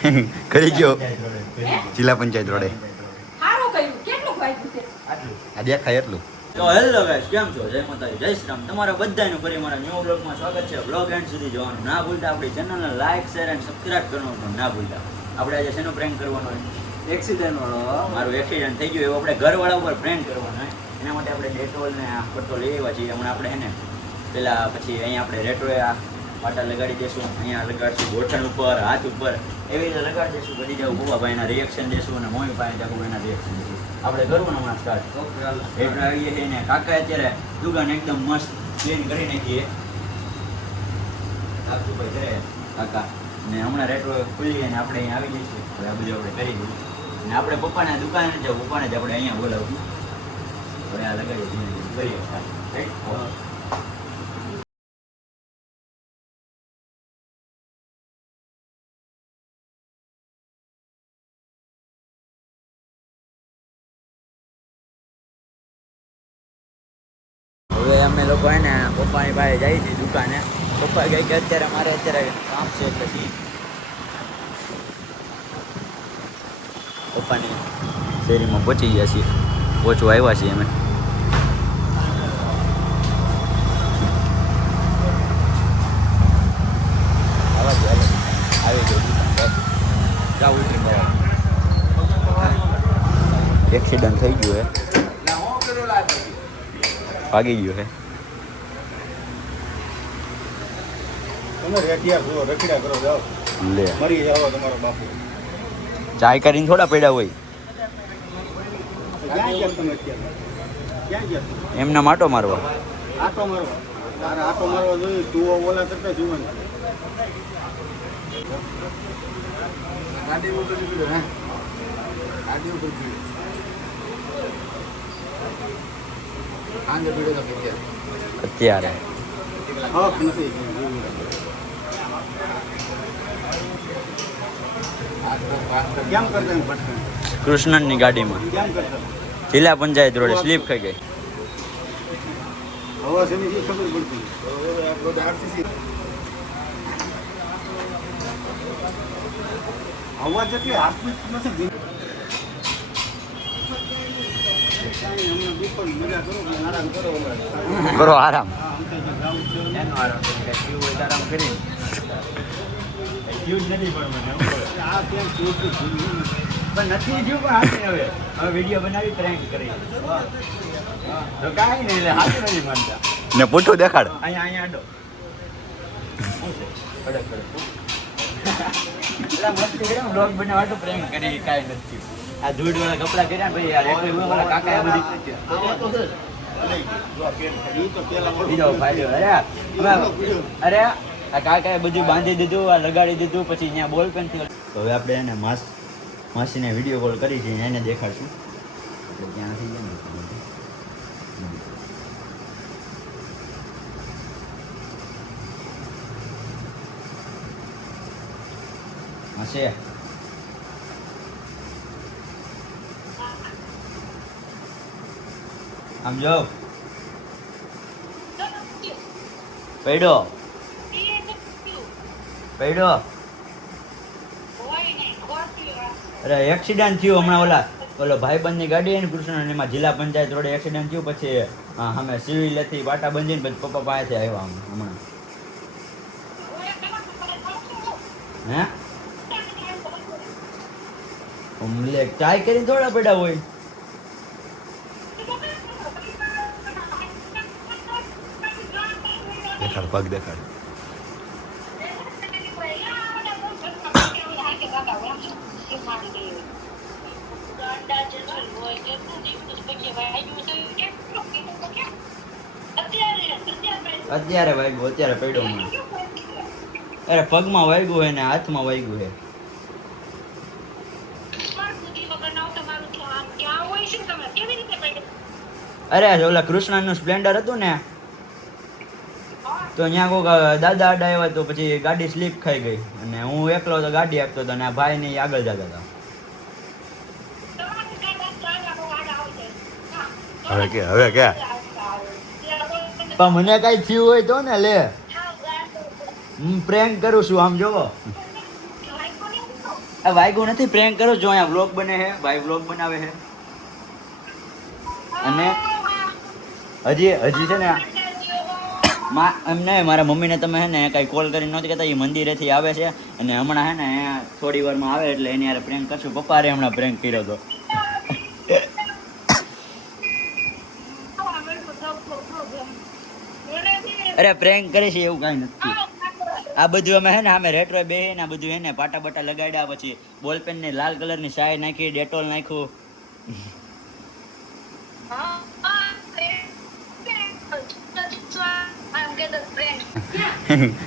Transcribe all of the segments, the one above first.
કરી ગયો જિલ્લા પંચાયત રોડે આ દેખાય એટલું. તો હેલો ગાઈસ, કેમ છો? જય માતાજી, જય શ્રી રામ. તમારા બધાનું ફરી મારા ન્યૂ બ્લોગમાં સ્વાગત છે. બ્લોગ એન્ડ સુધી જોવાનું ના ભૂલતા. આપણી ચેનલને લાઈક, શેર એન્ડ સબસ્ક્રાઇબ કરવાનું પણ ના ભૂલતા. આપણે આજે શેનો પ્રેન્ક કરવાનો? એક્સિડન્ટ વાળો. મારું એક્સિડન્ટ થઈ ગયું એવું આપણે ઘરવાળા ઉપર પ્રેન્ક કરવાનો હોય. એના માટે આપણે ડેટોલ ને આ પટ્ટો લઈ આવ્યા છીએ. હમણાં આપણે એને પેલા પછી અહીંયા આપણે રેટોએ આ પાટા લગાડી દઈશું, અહીંયા લગાડશું ગોઠણ ઉપર, હાથ ઉપર, એવી રીતે લગાડી દઈશું. બધી જાવ ભૂવાભાઈના રિએક્શન દઈશું અને મોહી પાસે જાવ એના રિએક્શન દઈશું. આપણે કરવું હમણાં સ્ટાર્ટ. રેટો આવીએ છીએ ને કાકા અત્યારે દુકાન એકદમ મસ્ત ક્લીન કરી નાખીએ. સાફ સફાઈ કરે કાકા ને હમણાં રેટો ખુલી અને આપણે અહીંયા આવી જઈશું. હવે આ બધું આપણે કરી દઈએ અને આપણે પપ્પાના દુકાને જાવ, પપ્પાને જ આપણે અહીંયા બોલાવશું. હવે આ લગાડીએ કરીએ સ્ટાર્ટ. હવે અમે લોકો એને પપ્પાની પાસે જઈએ છીએ દુકાને. પપ્પા કહે કે અત્યારે મારે અત્યારે કામ છે એટલે પપ્પાની શેરીમાં પહોંચી ગયા છીએ, પહોંચવા આવ્યા છીએ અમે. આવી ગયું એક્સિડન્ટ થઈ ગયું હે, ભાગી ગયો હે. તમે રેટિયા કરો, રખડ્યા કરો, જાઓ લે મરી જાઓ તમારો બાપુ. ચાય કરીને થોડા પડ્યા હોય, ક્યાં ગયા તમે અત્યારે? ક્યાં ગયા? એમના માટો મારવા. આટો મારવા? તારે આટો મારવા જોઈએ, તું ઓલા કરતા જોવાનું. ગાડી ઉપર જોયું હે, ગાડી ઉપર જોયું. અત્યારે કૃષ્ણની ગાડીમાં જિલ્લા પંચાયત રોડે સ્લીપ ખાઈ ગઈ. હવા જેટલી હાથની નથી. કરો આરામ. ને પૂઠું દેખાડ. બ્લોગ બનાવવા પ્રેન્ક કરી કાંઈ નથી. આ ધૂળ વાળા કપડા કર્યા ભાઈ, આ રેટો વાળા કાકા આ બધી અરે આ કાકાએ બધું બાંધી દીધું, આ લગાડી દીધું, પછી અહીંયા બોલ પેન થી. હવે આપણે એને માસીને વિડીયો કોલ કરી છે, એને દેખાડશું. એટલે ત્યાંથી હશે આમ જો પૈડો અરે એક્સિડન્ટ થયું હમણાં. ઓલો ભાઈબંધની ગાડી ને કૃષ્ણ એમાં જિલ્લા પંચાયત રોડે એક્સિડન્ટ થયું. પછી અમે સિવિલેથી પાટા બંધીને પછી પપ્પા પાસેથી આવ્યા હમણાં. હે ચાય કરીને થોડા પડ્યા હોય. દેખાડ પગ દેખાડ. અત્યારે વાગ્યું, અત્યારે પડ્યો મને. અરે પગમાં વાગ્યું હે ને હાથમાં વાગ્યું હે. અરે ઓલા કૃષ્ણનું સ્પ્લેન્ડર હતું ને, તો ત્યાં કોઈક દાદા આડા આવ્યા તો પછી ગાડી સ્લીપ ખાઈ ગઈ અને હું એકલો તો ગાડી આપતો હતો અને આ ભાઈ ને આગળ જતા હતા. હવે કે પણ મને કઈ થયું હોય તો ને લે, હું પ્રેન્ક કરું છું. આમ જોવો આ વાયગો નથી પ્રેન્ક કરો જો અહીંયા વ્લોગ બને છે ભાઈ વ્લોગ બનાવે છે અને હજી છે ને એમને મારા મમ્મીને તમે હે ને કઈ કોલ કરીને નહોતી કહેતા એ મંદિરેથી આવે છે અને હમણાં હે ને અહીંયા થોડી વારમાં આવે એટલે એની યાર પ્રેન્ક કરશું પપ્પા રે હમણાં પ્રેન્ક કર્યો હતો અરે પ્રેન્ક કરે છે એવું કાંઈ નથી આ બધું અમે હે ને અમે રેટ્રો બે ને આ બધું હે ને પાટા બાટા લગાડ્યા પછી બોલપેન ને લાલ કલરની શાય નાખી ડેટોલ નાખ્યું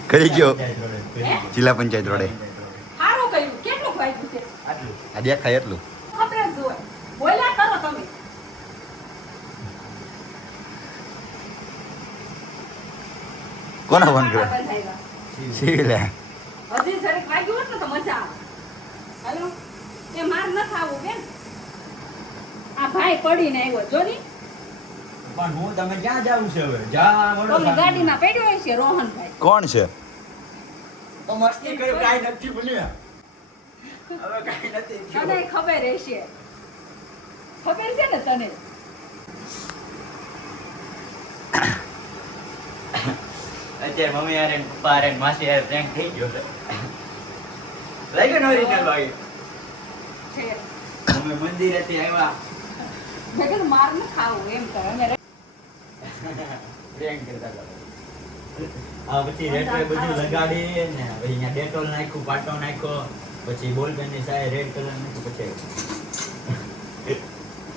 કરી ગયો જિલ્લા પંચાયત રોડે સારું કર્યું કેટલું વાગ્યું છે આ દેખાય એટલું ખબર જ હોય બોલ્યા કરો તમે કોનો ફોન કર્યો બંધાવ્યા. સિવિલે હજી જરીક વાગ્યું હોત ને તો મજા આવે હાલો એ માર ન ખાવું બેન આ ભાઈ પડીને આવ્યો જો ની પણ હું તમે ક્યાં જાવ છે હવે જા વડો ઓલી ગાડીમાં પડ્યો હોય છે રોહનભાઈ કોણ છે તો મસ્તી કર્યું કાઈ નથી બોલ્યા હવે કાઈ નથી તને ખબર હશે ખબર છે ને તને અત્યારે મમ્મી યાર ને પપ્પા યાર ને માસી યાર પ્રેન્ક થઈ ગયો છે લાગ્યો ને ઓરિજિનલ ભાઈ છે અમે મંદિરેથી આવ્યા મેં કીધું માર ન ખાવું એમ તો અમે પ્રેન્ક કરતા હતા આ પછી રેડ બધું લગાડી ને પછી અહીંયા ડેટોલ નાખ્યું પાટો નાખ્યો પછી બોલ પેન ની સાય રેડ કલર નાખ્યું પછી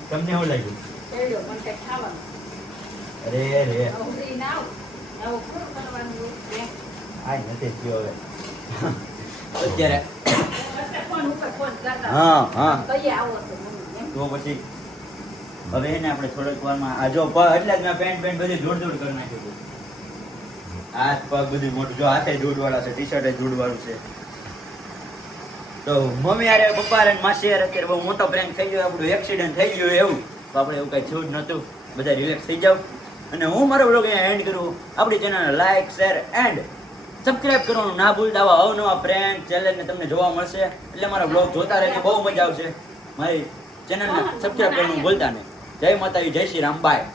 તમને શું લાગ્યું એડ્યો મને કઈ ખાવાનું અરે રે ઉભરી ના આવ આવું ખરું કરવાનું હોય એમ. આ નથી થયો હવે અત્યારે ફોન ઉપર ફોન કરતા હા હા કહીએ આવો છો મમ્મી એમ. તો પછી હવે એને આપણે થોડીક વારમાં આ જો એટલે જ મેં પેન્ટ બધી જોડ કરી નાખ્યું હતું હાથ પગ બધું મોટું જો હાથે જોડવાળા છે ટી શર્ટ જોડવાળું છે તો મમ્મી યાર પપ્પા યાર માસી યાર અત્યારે બહુ મોટો પ્રેન્ક થઈ ગયો આપણું એક્સિડન્ટ થઈ ગયું એવું તો આપણે એવું કઈ થયું જ નહોતું બધા રિલેક્સ થઈ જાવ અને હું મારો બ્લોગ અહીંયા એન્ડ કરું આપણી ચેનલને લાઈક શેર એન્ડ સબસ્ક્રાઇબ કરવાનું ના ભૂલતા આવા અવનવા પ્રેન્ક ચેલેન્જ તમને જોવા મળશે એટલે મારા બ્લોગ જોતા રહેને બહુ મજા આવશે મારી ચેનલને સબસ્ક્રાઇબ કરવાનું ભૂલતા નહીં જય માતાજી જય શ્રી રામ બાય